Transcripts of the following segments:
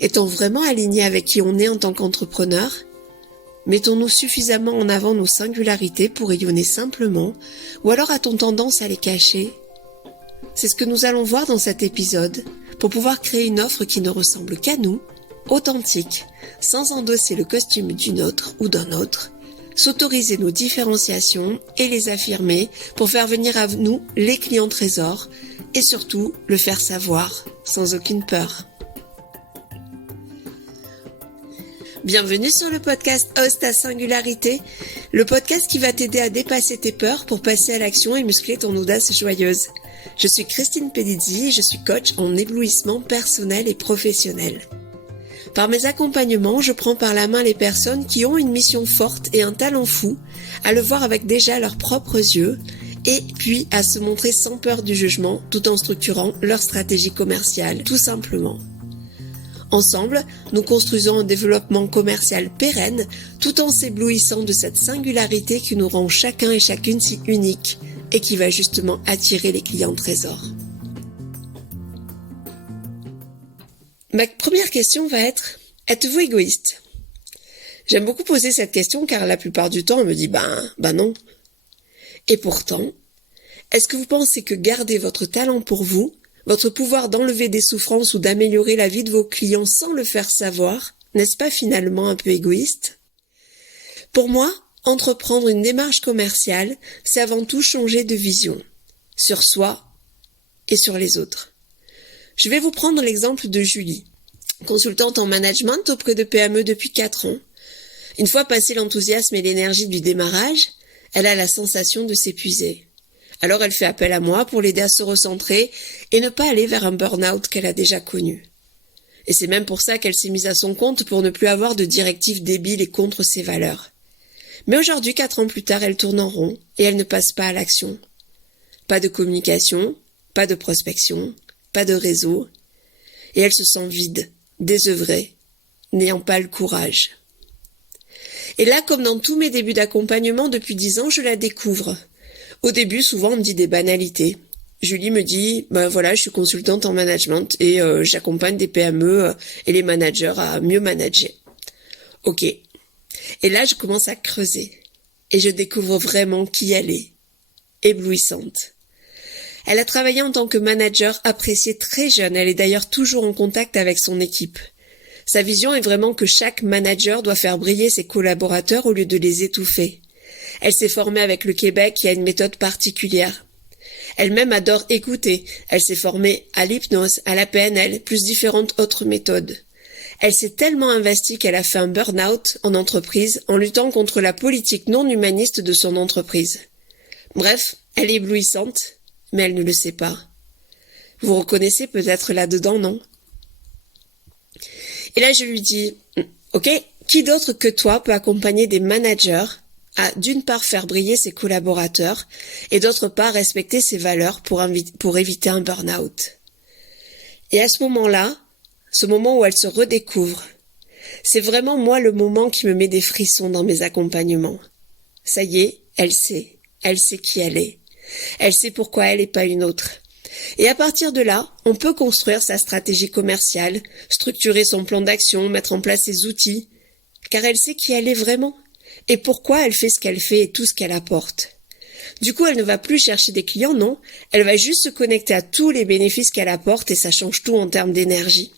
Est-on vraiment aligné avec qui on est en tant qu'entrepreneur ? Mettons-nous suffisamment en avant nos singularités pour rayonner simplement, ou alors a-t-on tendance à les cacher ? C'est ce que nous allons voir dans cet épisode, pour pouvoir créer une offre qui ne ressemble qu'à nous, authentique, sans endosser le costume d'une autre ou d'un autre, s'autoriser nos différenciations et les affirmer pour faire venir à nous les clients trésors et surtout le faire savoir sans aucune peur. Bienvenue sur le podcast Ose ta singularité, le podcast qui va t'aider à dépasser tes peurs pour passer à l'action et muscler ton audace joyeuse. Je suis Christine Pedizzi et je suis coach en éblouissement personnel et professionnel. Par mes accompagnements, je prends par la main les personnes qui ont une mission forte et un talent fou, à le voir avec déjà leurs propres yeux, et puis à se montrer sans peur du jugement, tout en structurant leur stratégie commerciale, tout simplement. Ensemble, nous construisons un développement commercial pérenne, tout en s'éblouissant de cette singularité qui nous rend chacun et chacune si unique, et qui va justement attirer les clients trésors. Ma première question va être, êtes-vous égoïste ? J'aime beaucoup poser cette question car la plupart du temps on me dit ben non. Et pourtant, est-ce que vous pensez que garder votre talent pour vous, votre pouvoir d'enlever des souffrances ou d'améliorer la vie de vos clients sans le faire savoir, n'est-ce pas finalement un peu égoïste ? Pour moi, entreprendre une démarche commerciale, c'est avant tout changer de vision, sur soi et sur les autres. Je vais vous prendre l'exemple de Julie, consultante en management auprès de PME depuis 4 ans. Une fois passé l'enthousiasme et l'énergie du démarrage, elle a la sensation de s'épuiser. Alors elle fait appel à moi pour l'aider à se recentrer et ne pas aller vers un burn-out qu'elle a déjà connu. Et c'est même pour ça qu'elle s'est mise à son compte pour ne plus avoir de directives débiles et contre ses valeurs. Mais aujourd'hui, 4 ans plus tard, elle tourne en rond et elle ne passe pas à l'action. Pas de communication, pas de prospection, pas de réseau, et elle se sent vide, désœuvrée, n'ayant pas le courage. Et là, comme dans tous mes débuts d'accompagnement depuis 10 ans, je la découvre. Au début, souvent, on me dit des banalités. Julie me dit, voilà, je suis consultante en management et j'accompagne des PME et les managers à mieux manager. Ok. Et là, je commence à creuser et je découvre vraiment qui elle est. Éblouissante. Elle a travaillé en tant que manager appréciée très jeune. Elle est d'ailleurs toujours en contact avec son équipe. Sa vision est vraiment que chaque manager doit faire briller ses collaborateurs au lieu de les étouffer. Elle s'est formée avec le Québec qui a une méthode particulière. Elle-même adore écouter. Elle s'est formée à l'hypnose, à la PNL, plus différentes autres méthodes. Elle s'est tellement investie qu'elle a fait un burn-out en entreprise en luttant contre la politique non humaniste de son entreprise. Bref, elle est éblouissante. Mais elle ne le sait pas. Vous reconnaissez peut-être là-dedans, non ? Et là, je lui dis, ok, qui d'autre que toi peut accompagner des managers à, d'une part, faire briller ses collaborateurs et d'autre part, respecter ses valeurs pour éviter un burn-out ? Et à ce moment-là, ce moment où elle se redécouvre, c'est vraiment moi le moment qui me met des frissons dans mes accompagnements. Ça y est, elle sait qui elle est. Elle sait pourquoi elle et pas une autre. Et à partir de là, on peut construire sa stratégie commerciale, structurer son plan d'action, mettre en place ses outils, car elle sait qui elle est vraiment et pourquoi elle fait ce qu'elle fait et tout ce qu'elle apporte. Du coup, elle ne va plus chercher des clients, non, elle va juste se connecter à tous les bénéfices qu'elle apporte et ça change tout en termes d'énergie.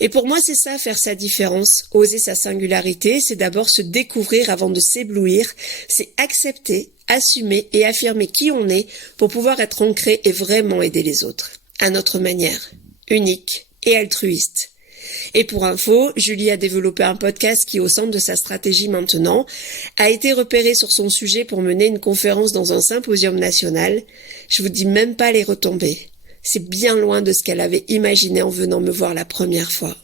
Et pour moi, c'est ça, faire sa différence, oser sa singularité, c'est d'abord se découvrir avant de s'éblouir, c'est accepter, assumer et affirmer qui on est pour pouvoir être ancré et vraiment aider les autres, à notre manière, unique et altruiste. Et pour info, Julie a développé un podcast qui, au centre de sa stratégie maintenant, a été repéré sur son sujet pour mener une conférence dans un symposium national. Je vous dis même pas les retombées. C'est bien loin de ce qu'elle avait imaginé en venant me voir la première fois.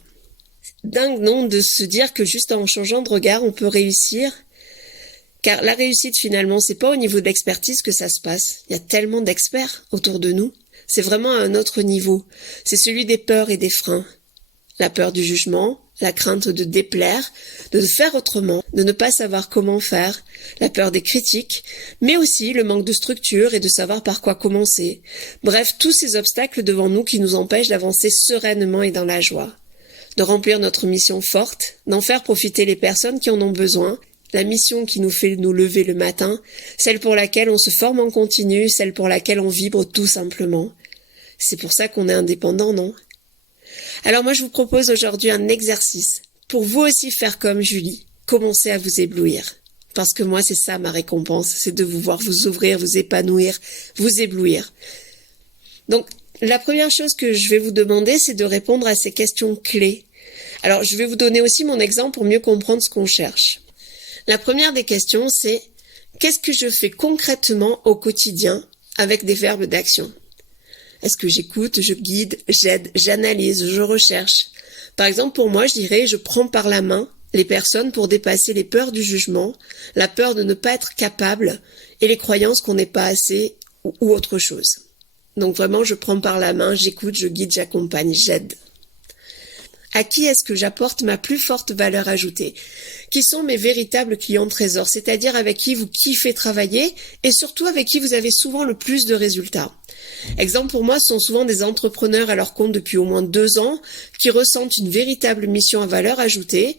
Dingue, non, de se dire que juste en changeant de regard, on peut réussir. Car la réussite, finalement, c'est pas au niveau de l'expertise que ça se passe. Il y a tellement d'experts autour de nous. C'est vraiment à un autre niveau. C'est celui des peurs et des freins. La peur du jugement, la crainte de déplaire, de faire autrement, de ne pas savoir comment faire, la peur des critiques, mais aussi le manque de structure et de savoir par quoi commencer. Bref, tous ces obstacles devant nous qui nous empêchent d'avancer sereinement et dans la joie. de remplir notre mission forte, d'en faire profiter les personnes qui en ont besoin, la mission qui nous fait nous lever le matin, celle pour laquelle on se forme en continu, celle pour laquelle on vibre tout simplement. C'est pour ça qu'on est indépendant, non? Alors moi je vous propose aujourd'hui un exercice pour vous aussi faire comme Julie, commencer à vous éblouir. Parce que moi c'est ça ma récompense, c'est de vous voir vous ouvrir, vous épanouir, vous éblouir. Donc la première chose que je vais vous demander, c'est de répondre à ces questions clés. Alors je vais vous donner aussi mon exemple pour mieux comprendre ce qu'on cherche. La première des questions, c'est qu'est-ce que je fais concrètement au quotidien avec des verbes d'action? Est-ce que j'écoute, je guide, j'aide, j'analyse, je recherche? Par exemple, pour moi, je dirais je prends par la main les personnes pour dépasser les peurs du jugement, la peur de ne pas être capable et les croyances qu'on n'est pas assez ou autre chose. Donc vraiment, je prends par la main, j'écoute, je guide, j'accompagne, j'aide. À qui est-ce que j'apporte ma plus forte valeur ajoutée? Qui sont mes véritables clients trésors, c'est-à-dire avec qui vous kiffez travailler et surtout avec qui vous avez souvent le plus de résultats. Exemple pour moi, ce sont souvent des entrepreneurs à leur compte depuis au moins 2 ans qui ressentent une véritable mission à valeur ajoutée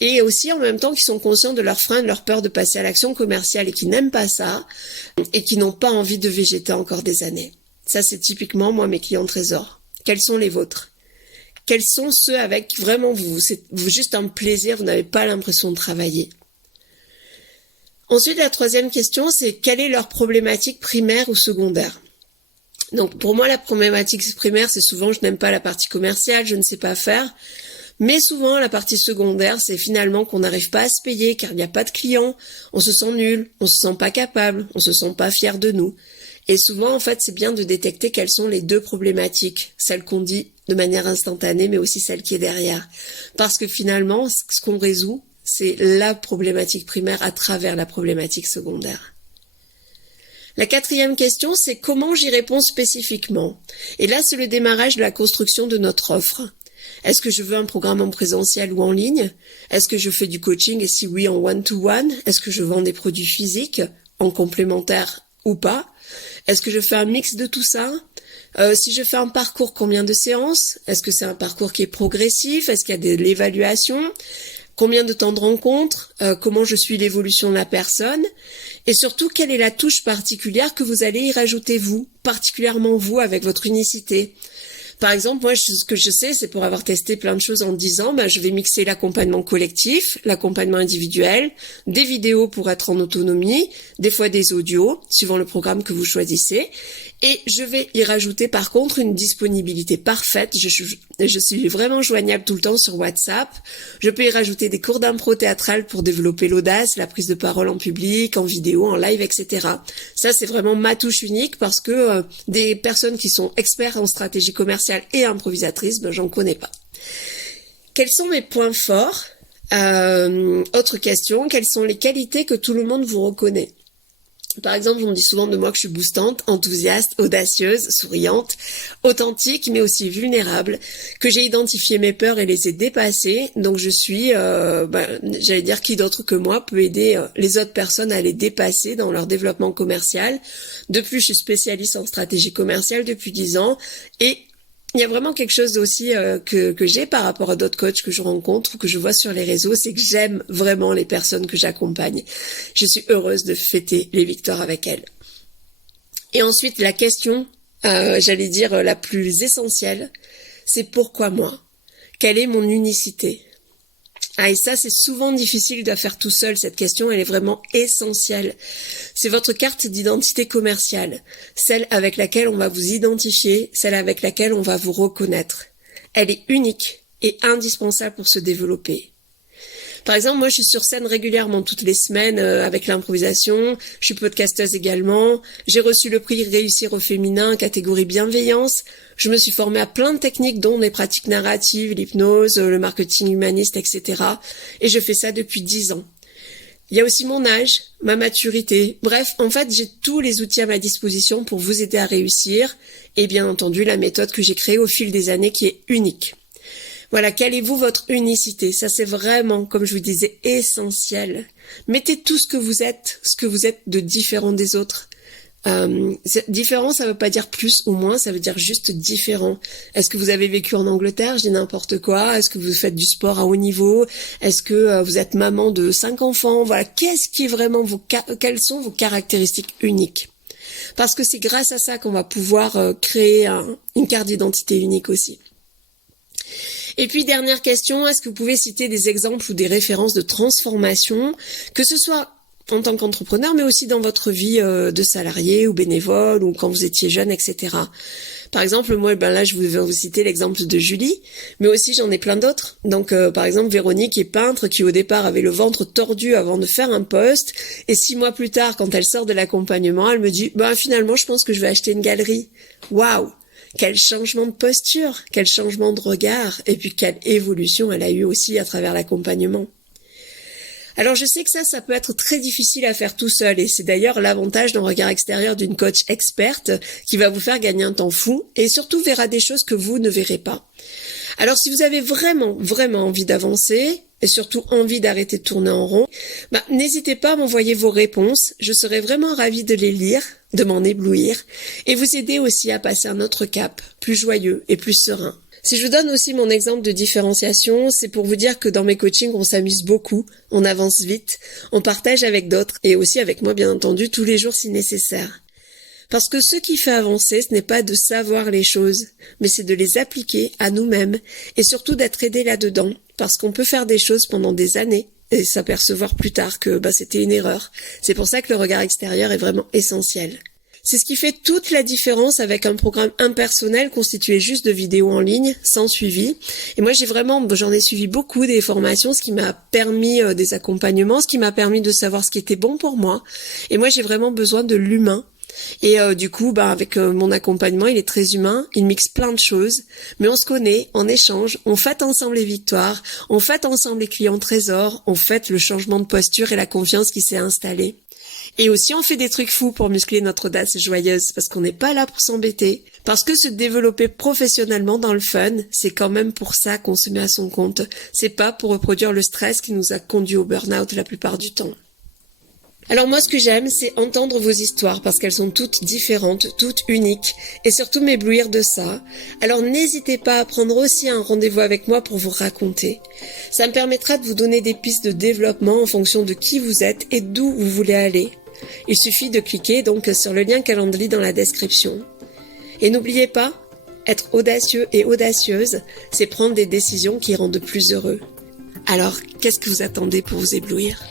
et aussi en même temps qui sont conscients de leurs freins, de leur peur de passer à l'action commerciale et qui n'aiment pas ça et qui n'ont pas envie de végéter encore des années. Ça, c'est typiquement moi mes clients trésors. Quels sont les vôtres? Quels sont ceux avec vraiment c'est juste un plaisir, vous n'avez pas l'impression de travailler? Ensuite, la troisième question, c'est quelle est leur problématique primaire ou secondaire? Donc pour moi, la problématique primaire, c'est souvent je n'aime pas la partie commerciale, je ne sais pas faire. Mais souvent, la partie secondaire, c'est finalement qu'on n'arrive pas à se payer car il n'y a pas de clients, on se sent nul, on se sent pas capable, on se sent pas fier de nous. Et souvent, en fait, c'est bien de détecter quelles sont les 2 problématiques, celle qu'on dit de manière instantanée, mais aussi celle qui est derrière. Parce que finalement, ce qu'on résout, c'est la problématique primaire à travers la problématique secondaire. La 4e question, c'est comment j'y réponds spécifiquement. Et là, c'est le démarrage de la construction de notre offre. Est-ce que je veux un programme en présentiel ou en ligne? Est-ce que je fais du coaching et si oui, en one-to-one? Est-ce que je vends des produits physiques en complémentaire ou pas? Est-ce que je fais un mix de tout ça? Si je fais un parcours, combien de séances? Est-ce que c'est un parcours qui est progressif? Est-ce qu'il y a de l'évaluation? Combien de temps de rencontre? Comment je suis l'évolution de la personne? Et surtout, quelle est la touche particulière que vous allez y rajouter vous, particulièrement vous, avec votre unicité? Par exemple, moi, ce que je sais, c'est pour avoir testé plein de choses en 10 ans, je vais mixer l'accompagnement collectif, l'accompagnement individuel, des vidéos pour être en autonomie, des fois des audios, suivant le programme que vous choisissez. Et je vais y rajouter par contre une disponibilité parfaite. Je suis vraiment joignable tout le temps sur WhatsApp. Je peux y rajouter des cours d'impro théâtrale pour développer l'audace, la prise de parole en public, en vidéo, en live, etc. Ça, c'est vraiment ma touche unique parce que des personnes qui sont experts en stratégie commerciale et improvisatrices, j'en connais pas. Quels sont mes points forts? Autre question, quelles sont les qualités que tout le monde vous reconnaît? Par exemple, on me dit souvent de moi que je suis boostante, enthousiaste, audacieuse, souriante, authentique, mais aussi vulnérable, que j'ai identifié mes peurs et les ai dépassées. Donc je suis, j'allais dire, qui d'autre que moi peut aider les autres personnes à les dépasser dans leur développement commercial. De plus, je suis spécialiste en stratégie commerciale depuis 10 ans et il y a vraiment quelque chose aussi que j'ai par rapport à d'autres coachs que je rencontre ou que je vois sur les réseaux, c'est que j'aime vraiment les personnes que j'accompagne. Je suis heureuse de fêter les victoires avec elles. Et ensuite, la question, j'allais dire la plus essentielle, c'est pourquoi moi? Quelle est mon unicité? Et ça, c'est souvent difficile de faire tout seul. Cette question, elle est vraiment essentielle. C'est votre carte d'identité commerciale, celle avec laquelle on va vous identifier, celle avec laquelle on va vous reconnaître. Elle est unique et indispensable pour se développer. Par exemple, moi, je suis sur scène régulièrement toutes les semaines avec l'improvisation. Je suis podcasteuse également. J'ai reçu le prix Réussir au féminin, catégorie bienveillance. Je me suis formée à plein de techniques, dont les pratiques narratives, l'hypnose, le marketing humaniste, etc. Et je fais ça depuis 10 ans. Il y a aussi mon âge, ma maturité. Bref, en fait, j'ai tous les outils à ma disposition pour vous aider à réussir. Et bien entendu, la méthode que j'ai créée au fil des années qui est unique. Voilà, quelle est votre unicité? Ça, c'est vraiment, comme je vous disais, essentiel. Mettez tout ce que vous êtes de différent des autres, Différent, ça veut pas dire plus ou moins, ça veut dire juste différent. Est-ce que vous avez vécu en Angleterre? Je dis n'importe quoi. Est-ce que vous faites du sport à haut niveau? Est-ce que vous êtes maman de 5 enfants? Voilà, qu'est-ce qui est vraiment quelles sont vos caractéristiques uniques? Parce que c'est grâce à ça qu'on va pouvoir créer une carte d'identité unique aussi. Et puis, dernière question, est-ce que vous pouvez citer des exemples ou des références de transformation, que ce soit en tant qu'entrepreneur, mais aussi dans votre vie de salarié ou bénévole ou quand vous étiez jeune, etc. Par exemple, moi, là, je vais vous citer l'exemple de Julie, mais aussi j'en ai plein d'autres. Donc, par exemple, Véronique est peintre qui au départ avait le ventre tordu avant de faire un poste, et 6 mois plus tard, quand elle sort de l'accompagnement, elle me dit, finalement, je pense que je vais acheter une galerie. Waouh! Quel changement de posture, quel changement de regard, et puis quelle évolution elle a eu aussi à travers l'accompagnement. Alors je sais que ça peut être très difficile à faire tout seul, et c'est d'ailleurs l'avantage d'un regard extérieur d'une coach experte qui va vous faire gagner un temps fou et surtout verra des choses que vous ne verrez pas. Alors si vous avez vraiment envie d'avancer et surtout envie d'arrêter de tourner en rond, n'hésitez pas à m'envoyer vos réponses, je serai vraiment ravie de les lire, de m'en éblouir et vous aider aussi à passer un autre cap, plus joyeux et plus serein. Si je vous donne aussi mon exemple de différenciation, c'est pour vous dire que dans mes coachings, on s'amuse beaucoup, on avance vite, on partage avec d'autres et aussi avec moi bien entendu tous les jours si nécessaire. Parce que ce qui fait avancer, ce n'est pas de savoir les choses, mais c'est de les appliquer à nous-mêmes et surtout d'être aidé là-dedans, parce qu'on peut faire des choses pendant des années et s'apercevoir plus tard que c'était une erreur. C'est pour ça que le regard extérieur est vraiment essentiel. C'est ce qui fait toute la différence avec un programme impersonnel constitué juste de vidéos en ligne, sans suivi. Et moi, j'en ai suivi beaucoup des formations, ce qui m'a permis des accompagnements, ce qui m'a permis de savoir ce qui était bon pour moi. Et moi, j'ai vraiment besoin de l'humain. Et du coup, avec mon accompagnement, il est très humain, il mixe plein de choses, mais on se connaît, on échange, on fête ensemble les victoires, on fête ensemble les clients trésors, on fête le changement de posture et la confiance qui s'est installée. Et aussi, on fait des trucs fous pour muscler notre audace joyeuse, parce qu'on n'est pas là pour s'embêter. Parce que se développer professionnellement dans le fun, c'est quand même pour ça qu'on se met à son compte. C'est pas pour reproduire le stress qui nous a conduit au burn-out la plupart du temps. Alors moi, ce que j'aime, c'est entendre vos histoires, parce qu'elles sont toutes différentes, toutes uniques, et surtout m'éblouir de ça. Alors n'hésitez pas à prendre aussi un rendez-vous avec moi pour vous raconter. Ça me permettra de vous donner des pistes de développement en fonction de qui vous êtes et d'où vous voulez aller. Il suffit de cliquer donc sur le lien Calendly dans la description. Et n'oubliez pas, être audacieux et audacieuse, c'est prendre des décisions qui rendent plus heureux. Alors, qu'est-ce que vous attendez pour vous éblouir ?